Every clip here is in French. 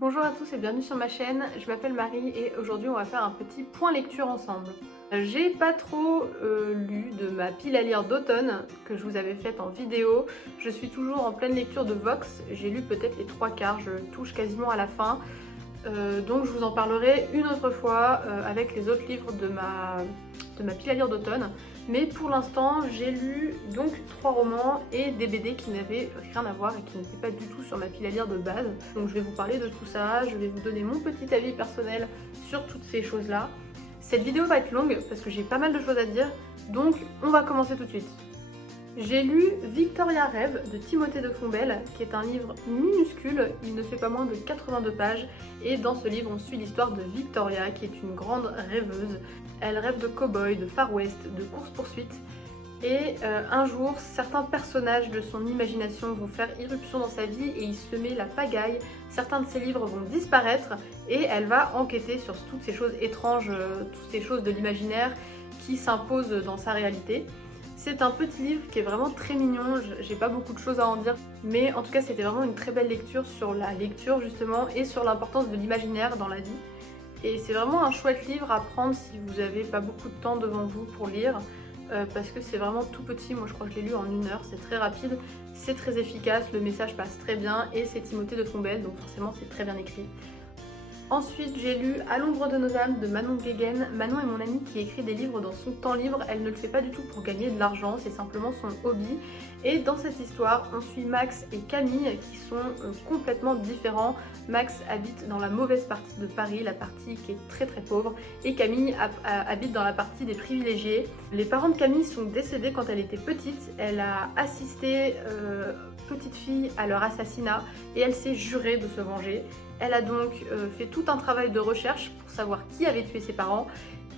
Bonjour à tous et bienvenue sur ma chaîne, je m'appelle Marie et aujourd'hui on va faire un petit point lecture ensemble. J'ai pas trop lu de ma pile à lire d'automne que je vous avais faite en vidéo. Je suis toujours en pleine lecture de Vox, j'ai lu peut-être les 3/4, je touche quasiment à la fin. Donc je vous en parlerai une autre fois avec les autres livres de ma pile à lire d'automne. Mais pour l'instant, j'ai lu donc 3 romans et des BD qui n'avaient rien à voir et qui n'étaient pas du tout sur ma pile à lire de base. Donc je vais vous parler de tout ça, je vais vous donner mon petit avis personnel sur toutes ces choses-là. Cette vidéo va être longue parce que j'ai pas mal de choses à dire, donc on va commencer tout de suite. J'ai lu Victoria Rêve de Timothée de Fombelle, qui est un livre minuscule, il ne fait pas moins de 82 pages, et dans ce livre on suit l'histoire de Victoria, qui est une grande rêveuse. Elle rêve de cow-boy, de Far West, de course-poursuite, et un jour, certains personnages de son imagination vont faire irruption dans sa vie et y semer la pagaille. Certains de ses livres vont disparaître et elle va enquêter sur toutes ces choses étranges, toutes ces choses de l'imaginaire qui s'imposent dans sa réalité. C'est un petit livre qui est vraiment très mignon, j'ai pas beaucoup de choses à en dire, mais en tout cas c'était vraiment une très belle lecture sur la lecture justement et sur l'importance de l'imaginaire dans la vie. Et c'est vraiment un chouette livre à prendre si vous avez pas beaucoup de temps devant vous pour lire, parce que c'est vraiment tout petit, moi je crois que je l'ai lu en 1 heure, c'est très rapide, c'est très efficace, le message passe très bien et c'est Timothée de Fombelle, donc forcément c'est très bien écrit. Ensuite, j'ai lu À l'ombre de nos âmes de Manon Guéguen. Manon est mon amie qui écrit des livres dans son temps libre. Elle ne le fait pas du tout pour gagner de l'argent, c'est simplement son hobby. Et dans cette histoire, on suit Max et Camille qui sont complètement différents. Max habite dans la mauvaise partie de Paris, la partie qui est très très pauvre, et Camille habite dans la partie des privilégiés. Les parents de Camille sont décédés quand elle était petite. Elle a assisté petite fille à leur assassinat et elle s'est jurée de se venger. Elle a donc fait tout un travail de recherche pour savoir qui avait tué ses parents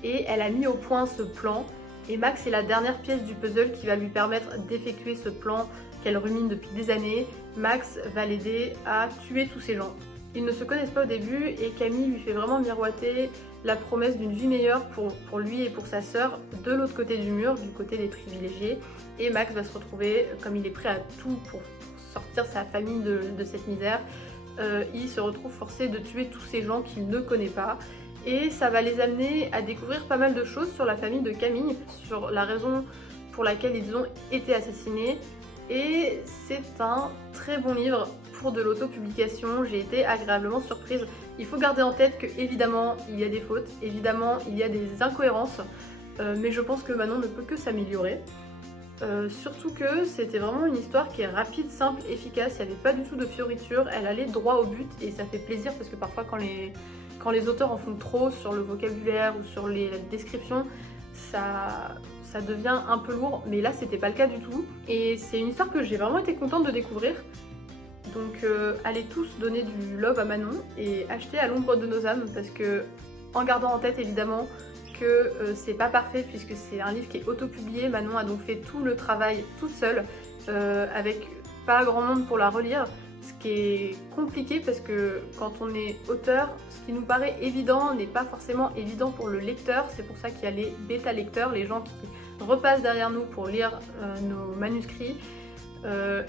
et elle a mis au point ce plan. Et Max est la dernière pièce du puzzle qui va lui permettre d'effectuer ce plan qu'elle rumine depuis des années. Max va l'aider à tuer tous ces gens. Ils ne se connaissent pas au début et Camille lui fait vraiment miroiter la promesse d'une vie meilleure pour lui et pour sa sœur de l'autre côté du mur, du côté des privilégiés. Et Max va se retrouver, comme il est prêt à tout pour sortir sa famille de cette misère, il se retrouve forcé de tuer tous ces gens qu'il ne connaît pas. Et ça va les amener à découvrir pas mal de choses sur la famille de Camille, sur la raison pour laquelle ils ont été assassinés. Et c'est un très bon livre pour de l'autopublication, j'ai été agréablement surprise. Il faut garder en tête que évidemment il y a des fautes, évidemment il y a des incohérences, mais je pense que Manon ne peut que s'améliorer. Surtout que c'était vraiment une histoire qui est rapide, simple, efficace, il n'y avait pas du tout de fioritures, elle allait droit au but et ça fait plaisir parce que parfois quand les auteurs en font trop sur le vocabulaire ou sur la description, ça devient un peu lourd, mais là c'était pas le cas du tout. Et c'est une histoire que j'ai vraiment été contente de découvrir. Donc allez tous donner du love à Manon et acheter À l'ombre de nos âmes parce que, en gardant en tête évidemment que c'est pas parfait puisque c'est un livre qui est auto-publié. Manon a donc fait tout le travail toute seule avec pas grand monde pour la relire, ce qui est compliqué parce que quand on est auteur, ce qui nous paraît évident n'est pas forcément évident pour le lecteur. C'est pour ça qu'il y a les bêta-lecteurs, les gens qui repassent derrière nous pour lire nos manuscrits.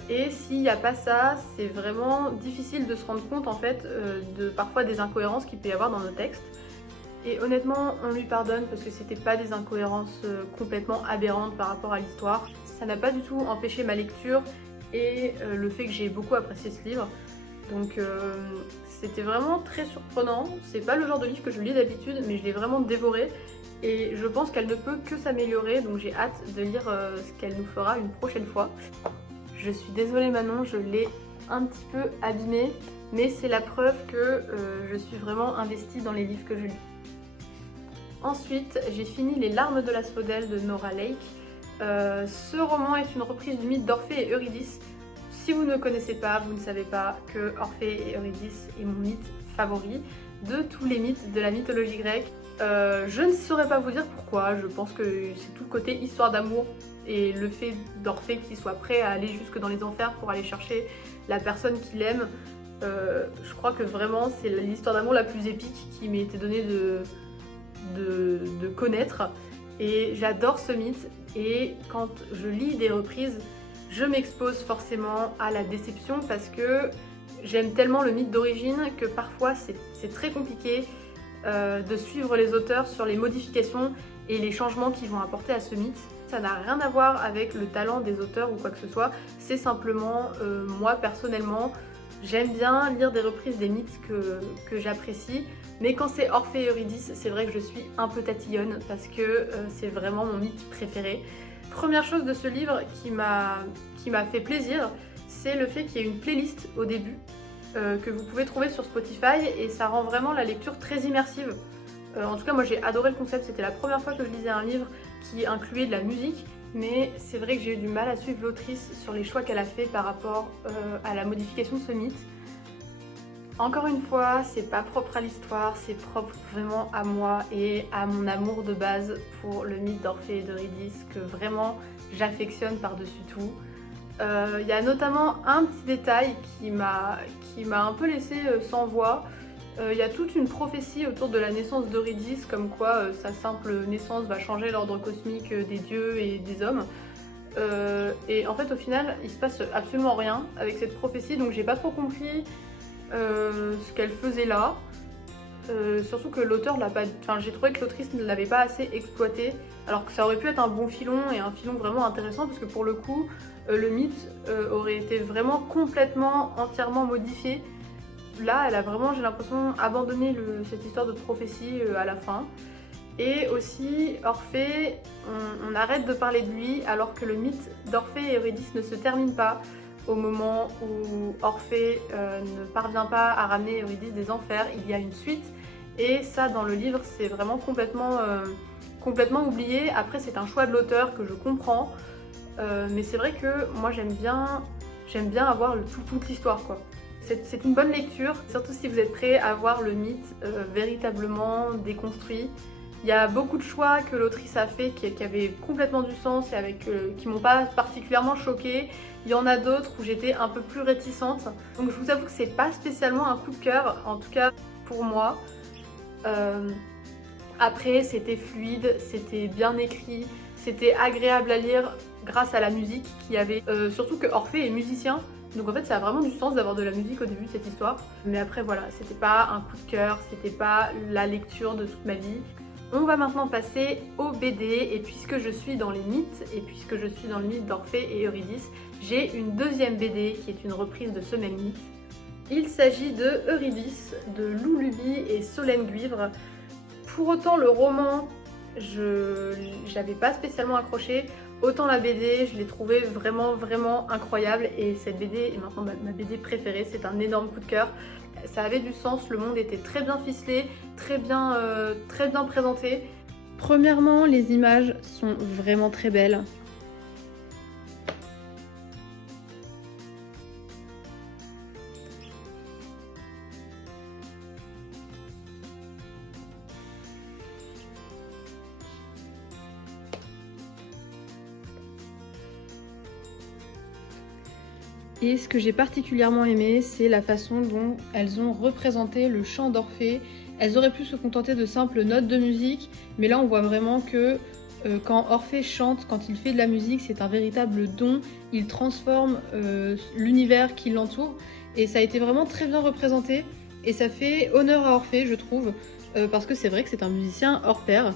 Et s'il n'y a pas ça, c'est vraiment difficile de se rendre compte en fait de parfois des incohérences qu'il peut y avoir dans nos textes. Et honnêtement, on lui pardonne parce que c'était pas des incohérences complètement aberrantes par rapport à l'histoire. Ça n'a pas du tout empêché ma lecture et le fait que j'ai beaucoup apprécié ce livre. Donc c'était vraiment très surprenant. C'est pas le genre de livre que je lis d'habitude, mais je l'ai vraiment dévoré. Et je pense qu'elle ne peut que s'améliorer, donc j'ai hâte de lire ce qu'elle nous fera une prochaine fois. Je suis désolée Manon, je l'ai un petit peu abîmée, mais c'est la preuve que je suis vraiment investie dans les livres que je lis. Ensuite, j'ai fini Les larmes de l'asphodèle de Nora Lake. Ce roman est une reprise du mythe d'Orphée et Eurydice. Si vous ne connaissez pas, vous ne savez pas que Orphée et Eurydice est mon mythe favori de tous les mythes de la mythologie grecque. Je ne saurais pas vous dire pourquoi, je pense que c'est tout le côté histoire d'amour et le fait d'Orphée qui soit prêt à aller jusque dans les enfers pour aller chercher la personne qu'il aime. Je crois que vraiment c'est l'histoire d'amour la plus épique qui m'ait été donnée de connaître et j'adore ce mythe et quand je lis des reprises je m'expose forcément à la déception parce que J'aime tellement le mythe d'origine que parfois c'est très compliqué de suivre les auteurs sur les modifications et les changements qu'ils vont apporter à ce mythe. Ça n'a rien à voir avec le talent des auteurs ou quoi que ce soit, c'est simplement moi personnellement, j'aime bien lire des reprises des mythes que j'apprécie, mais quand c'est Orphée et Eurydice, c'est vrai que je suis un peu tatillonne parce que c'est vraiment mon mythe préféré. Première chose de ce livre qui m'a fait plaisir, c'est le fait qu'il y ait une playlist au début que vous pouvez trouver sur Spotify et ça rend vraiment la lecture très immersive. En tout cas, moi j'ai adoré le concept, c'était la première fois que je lisais un livre qui incluait de la musique, mais c'est vrai que j'ai eu du mal à suivre l'autrice sur les choix qu'elle a fait par rapport à la modification de ce mythe. Encore une fois, c'est pas propre à l'histoire, c'est propre vraiment à moi et à mon amour de base pour le mythe d'Orphée et d'Eurydice que vraiment j'affectionne par-dessus tout. Il y a notamment un petit détail qui m'a un peu laissé sans voix. Il y a toute une prophétie autour de la naissance d'Eurydice, comme quoi sa simple naissance va changer l'ordre cosmique des dieux et des hommes. Et en fait au final il se passe absolument rien avec cette prophétie, donc j'ai pas trop compris ce qu'elle faisait là. Surtout que l'auteur l'a pas... Enfin, j'ai trouvé que l'autrice ne l'avait pas assez exploité, alors que ça aurait pu être un bon filon et un filon vraiment intéressant parce que pour le coup le mythe aurait été vraiment complètement, entièrement modifié. Là elle a vraiment, j'ai l'impression, abandonné cette histoire de prophétie à la fin. Et aussi Orphée, on arrête de parler de lui alors que le mythe d'Orphée et Eurydice ne se termine pas au moment où Orphée ne parvient pas à ramener Eurydice des enfers. Il y a une suite et ça dans le livre c'est vraiment complètement oublié. Après c'est un choix de l'auteur que je comprends, mais c'est vrai que moi j'aime bien avoir toute l'histoire quoi. C'est une bonne lecture, surtout si vous êtes prêt à voir le mythe véritablement déconstruit. Il y a beaucoup de choix que l'autrice a fait qui avaient complètement du sens et qui m'ont pas particulièrement choquée. Il y en a d'autres où j'étais un peu plus réticente. Donc je vous avoue que c'est pas spécialement un coup de cœur, en tout cas pour moi. Après c'était fluide, c'était bien écrit, c'était agréable à lire grâce à la musique qu'il y avait. Surtout que Orphée est musicien. Donc en fait ça a vraiment du sens d'avoir de la musique au début de cette histoire. Mais après voilà, c'était pas un coup de cœur, c'était pas la lecture de toute ma vie. On va maintenant passer au BD et puisque je suis dans les mythes et puisque je suis dans le mythe d'Orphée et Eurydice, j'ai une deuxième BD qui est une reprise de ce même mythe. Il s'agit de Eurydice de Lou Luby et Solène Guivre. Pour autant le roman, j'avais pas spécialement accroché, autant la BD je l'ai trouvée vraiment incroyable et cette BD est maintenant ma BD préférée, c'est un énorme coup de cœur. Ça avait du sens, le monde était très bien ficelé, très bien présenté. Premièrement, les images sont vraiment très belles. Et ce que j'ai particulièrement aimé, c'est la façon dont elles ont représenté le chant d'Orphée. Elles auraient pu se contenter de simples notes de musique, mais là on voit vraiment que quand Orphée chante, quand il fait de la musique, c'est un véritable don. Il transforme l'univers qui l'entoure et ça a été vraiment très bien représenté. Et ça fait honneur à Orphée, je trouve, parce que c'est vrai que c'est un musicien hors pair.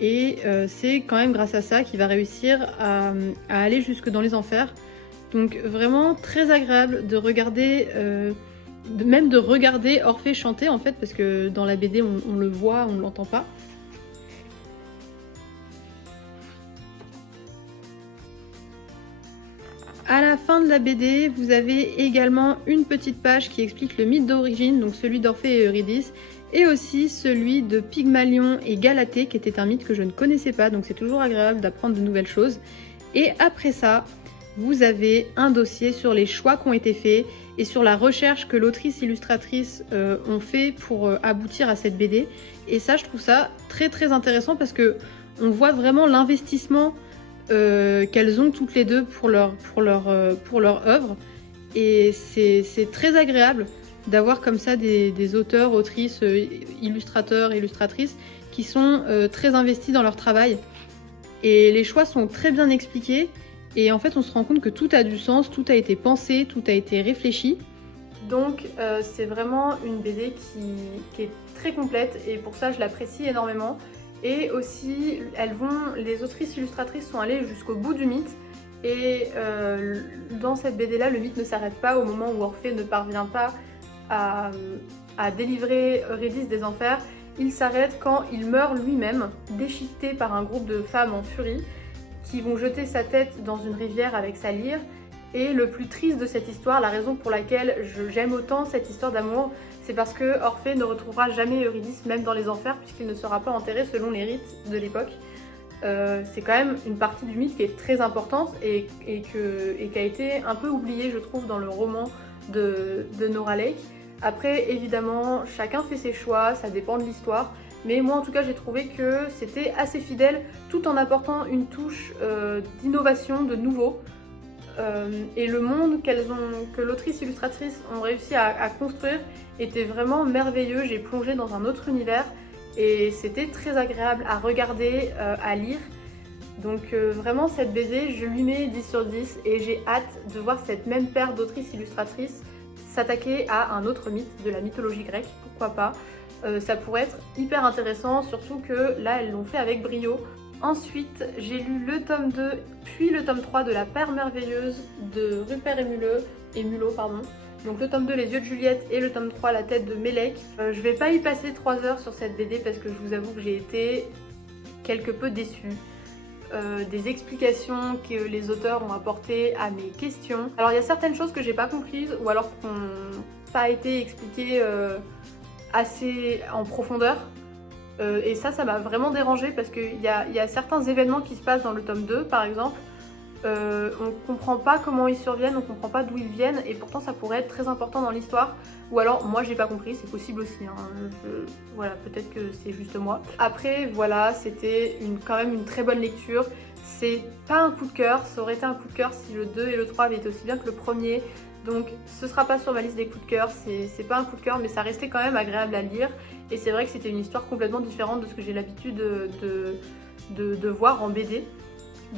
Et c'est quand même grâce à ça qu'il va réussir à aller jusque dans les enfers. Donc vraiment très agréable de regarder, même de regarder Orphée chanter en fait, parce que dans la BD on le voit, on ne l'entend pas. À la fin de la BD, vous avez également une petite page qui explique le mythe d'origine, donc celui d'Orphée et Eurydice, et aussi celui de Pygmalion et Galatée, qui était un mythe que je ne connaissais pas, donc c'est toujours agréable d'apprendre de nouvelles choses. Et après ça, vous avez un dossier sur les choix qui ont été faits et sur la recherche que l'autrice illustratrice ont fait pour aboutir à cette BD. Et ça, je trouve ça très intéressant parce que on voit vraiment l'investissement qu'elles ont toutes les deux pour leur œuvre. Et c'est très agréable d'avoir comme ça des auteurs, autrices, illustrateurs, illustratrices qui sont très investis dans leur travail. Et les choix sont très bien expliqués. Et en fait, on se rend compte que tout a du sens, tout a été pensé, tout a été réfléchi. Donc c'est vraiment une BD qui est très complète et pour ça je l'apprécie énormément. Et aussi les autrices illustratrices sont allées jusqu'au bout du mythe. Et dans cette BD là, le mythe ne s'arrête pas au moment où Orphée ne parvient pas à délivrer Eurydice des enfers. Il s'arrête quand il meurt lui-même, déchiqueté par un groupe de femmes en furie qui vont jeter sa tête dans une rivière avec sa lyre. Et le plus triste de cette histoire, la raison pour laquelle j'aime autant cette histoire d'amour, c'est parce que Orphée ne retrouvera jamais Eurydice, même dans les enfers, puisqu'il ne sera pas enterré selon les rites de l'époque. C'est quand même une partie du mythe qui est très importante et qui a été un peu oubliée, je trouve, dans le roman de Nora Lake. Après, évidemment, chacun fait ses choix, ça dépend de l'histoire, mais moi en tout cas j'ai trouvé que c'était assez fidèle tout en apportant une touche d'innovation, de nouveau. Et le monde que l'autrice illustratrice ont réussi à construire était vraiment merveilleux. J'ai plongé dans un autre univers et c'était très agréable à regarder, à lire. Donc vraiment cette BD, je lui mets 10 sur 10 et j'ai hâte de voir cette même paire d'autrices illustratrices s'attaquer à un autre mythe de la mythologie grecque, pourquoi pas. Ça pourrait être hyper intéressant, surtout que là elles l'ont fait avec brio. Ensuite, j'ai lu le tome 2, puis le tome 3 de La Paire Merveilleuse de Rupert et Mulot. Donc le tome 2, Les Yeux de Juliette, et le tome 3, La Tête de Mélèque. Je vais pas y passer 3 heures sur cette BD parce que je vous avoue que j'ai été quelque peu déçue. Des explications que les auteurs ont apportées à mes questions. Alors il y a certaines choses que j'ai pas comprises ou alors qui n'ont pas été expliquées assez en profondeur. Et ça m'a vraiment dérangée parce qu'il y a certains événements qui se passent dans le tome 2 par exemple. On comprend pas comment ils surviennent, on comprend pas d'où ils viennent et pourtant ça pourrait être très important dans l'histoire. Ou alors moi j'ai pas compris, c'est possible aussi, hein. Voilà, peut-être que c'est juste moi. Après voilà, c'était quand même une très bonne lecture. C'est pas un coup de cœur, ça aurait été un coup de cœur si le 2 et le 3 avaient été aussi bien que le premier. Donc ce sera pas sur ma liste des coups de cœur, c'est pas un coup de cœur mais ça restait quand même agréable à lire. Et c'est vrai que c'était une histoire complètement différente de ce que j'ai l'habitude de voir en BD.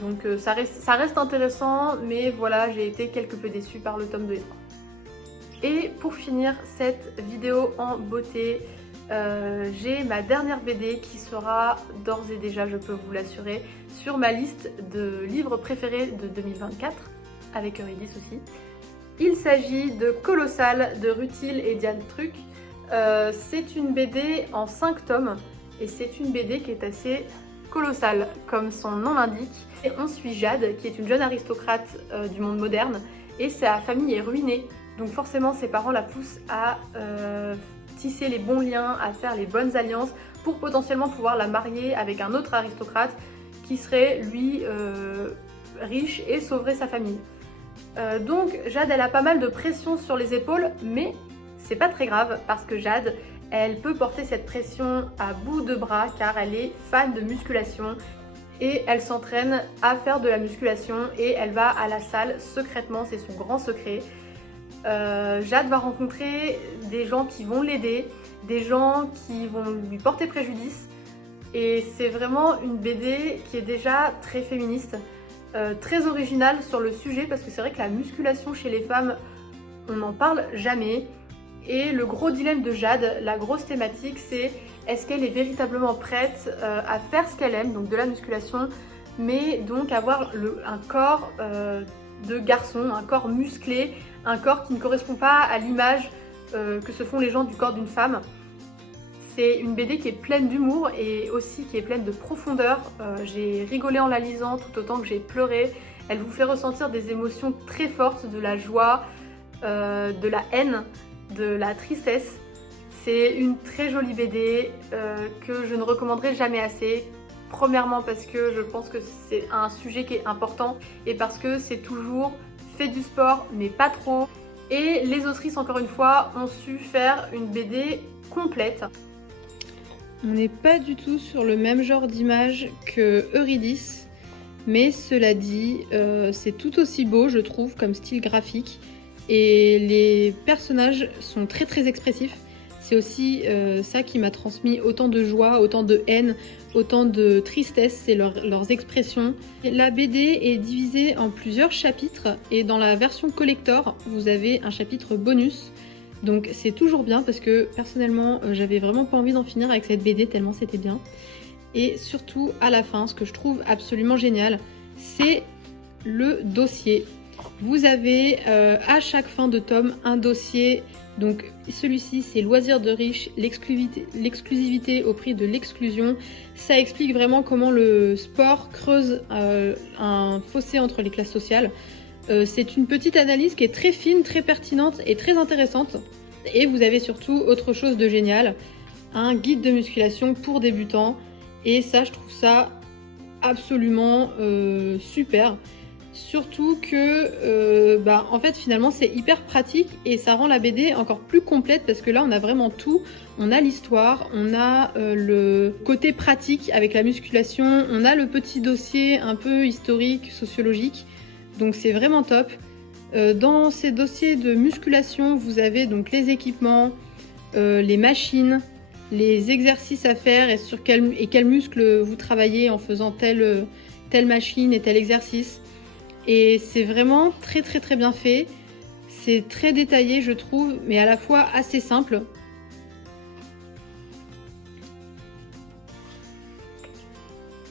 Donc ça reste intéressant, mais voilà, j'ai été quelque peu déçue par le tome 2 et 3. Et pour finir cette vidéo en beauté, j'ai ma dernière BD qui sera d'ores et déjà, je peux vous l'assurer, sur ma liste de livres préférés de 2024, avec Eurydice aussi. Il s'agit de Colossal de Rutil et Diane Truc. C'est une BD en 5 tomes et c'est une BD qui est assez colossale, comme son nom l'indique. Et on suit Jade, qui est une jeune aristocrate du monde moderne, et sa famille est ruinée. Donc forcément, ses parents la poussent à tisser les bons liens, à faire les bonnes alliances pour potentiellement pouvoir la marier avec un autre aristocrate qui serait, lui, riche et sauverait sa famille. Donc Jade, elle a pas mal de pression sur les épaules, mais c'est pas très grave parce que Jade, elle peut porter cette pression à bout de bras car elle est fan de musculation et elle s'entraîne à faire de la musculation et elle va à la salle secrètement, c'est son grand secret. Jade va rencontrer des gens qui vont l'aider, des gens qui vont lui porter préjudice et c'est vraiment une BD qui est déjà très féministe, très originale sur le sujet parce que c'est vrai que la musculation chez les femmes, on n'en parle jamais. Et le gros dilemme de Jade, la grosse thématique, c'est est-ce qu'elle est véritablement prête à faire ce qu'elle aime, donc de la musculation, mais donc avoir un corps de garçon, un corps musclé, un corps qui ne correspond pas à l'image que se font les gens du corps d'une femme. C'est une BD qui est pleine d'humour et aussi qui est pleine de profondeur. J'ai rigolé en la lisant tout autant que j'ai pleuré. Elle vous fait ressentir des émotions très fortes, de la joie, de la haine, de la tristesse. C'est une très jolie BD que je ne recommanderai jamais assez. Premièrement parce que je pense que c'est un sujet qui est important et parce que c'est toujours fait du sport mais pas trop. Et les autrices, encore une fois, ont su faire une BD complète. On n'est pas du tout sur le même genre d'image que Eurydice, mais cela dit, c'est tout aussi beau, je trouve, comme style graphique. Et les personnages sont très très expressifs. C'est aussi ça qui m'a transmis autant de joie, autant de haine, autant de tristesse, c'est leurs expressions. La BD est divisée en plusieurs chapitres et dans la version collector, vous avez un chapitre bonus Donc c'est toujours bien parce que personnellement j'avais vraiment pas envie d'en finir avec cette BD tellement c'était bien. Et surtout à la fin, ce que je trouve absolument génial, c'est le dossier. Vous avez à chaque fin de tome un dossier. Donc celui-ci c'est Loisirs de riches, l'exclusivité au prix de l'exclusion. Ça explique vraiment comment le sport creuse un fossé entre les classes sociales. C'est une petite analyse qui est très fine, très pertinente et très intéressante. Et vous avez surtout autre chose de génial, un guide de musculation pour débutants. Et ça, je trouve ça absolument super. Surtout que, en fait, finalement, c'est hyper pratique et ça rend la BD encore plus complète parce que là, on a vraiment tout. On a l'histoire, on a le côté pratique avec la musculation, on a le petit dossier un peu historique, sociologique. Donc, c'est vraiment top. Dans ces dossiers de musculation, vous avez donc les équipements, les machines, les exercices à faire et sur quels muscles vous travaillez en faisant telle machine et tel exercice. Et c'est vraiment très très très bien fait. C'est très détaillé je trouve, mais à la fois assez simple.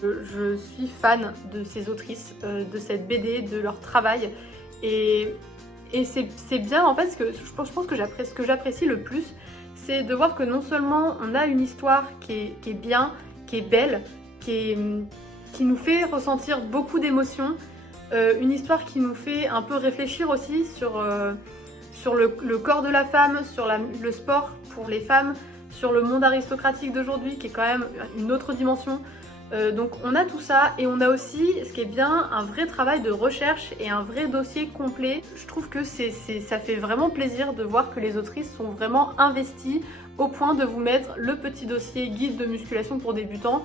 Je suis fan de ces autrices, de cette BD, de leur travail. Et c'est bien en fait, ce que j'apprécie le plus, c'est de voir que non seulement on a une histoire qui est bien, qui est belle, qui nous fait ressentir beaucoup d'émotions, une histoire qui nous fait un peu réfléchir aussi sur le corps de la femme, sur le sport pour les femmes, sur le monde aristocratique d'aujourd'hui qui est quand même une autre dimension. Donc on a tout ça et on a aussi, ce qui est bien, un vrai travail de recherche et un vrai dossier complet. Je trouve que ça fait vraiment plaisir de voir que les autrices sont vraiment investies au point de vous mettre le petit dossier guide de musculation pour débutants.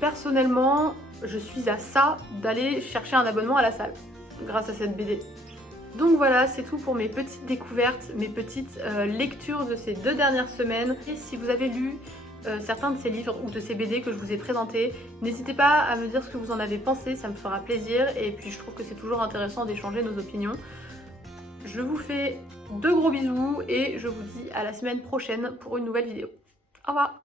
Personnellement, je suis à ça d'aller chercher un abonnement à la salle grâce à cette BD. Donc voilà, c'est tout pour mes petites découvertes, mes petites lectures de ces 2 dernières semaines. Et si vous avez lu certains de ces livres ou de ces BD que je vous ai présentés, n'hésitez pas à me dire ce que vous en avez pensé, ça me fera plaisir. Et puis je trouve que c'est toujours intéressant d'échanger nos opinions. Je vous fais de gros bisous et je vous dis à la semaine prochaine pour une nouvelle vidéo. Au revoir!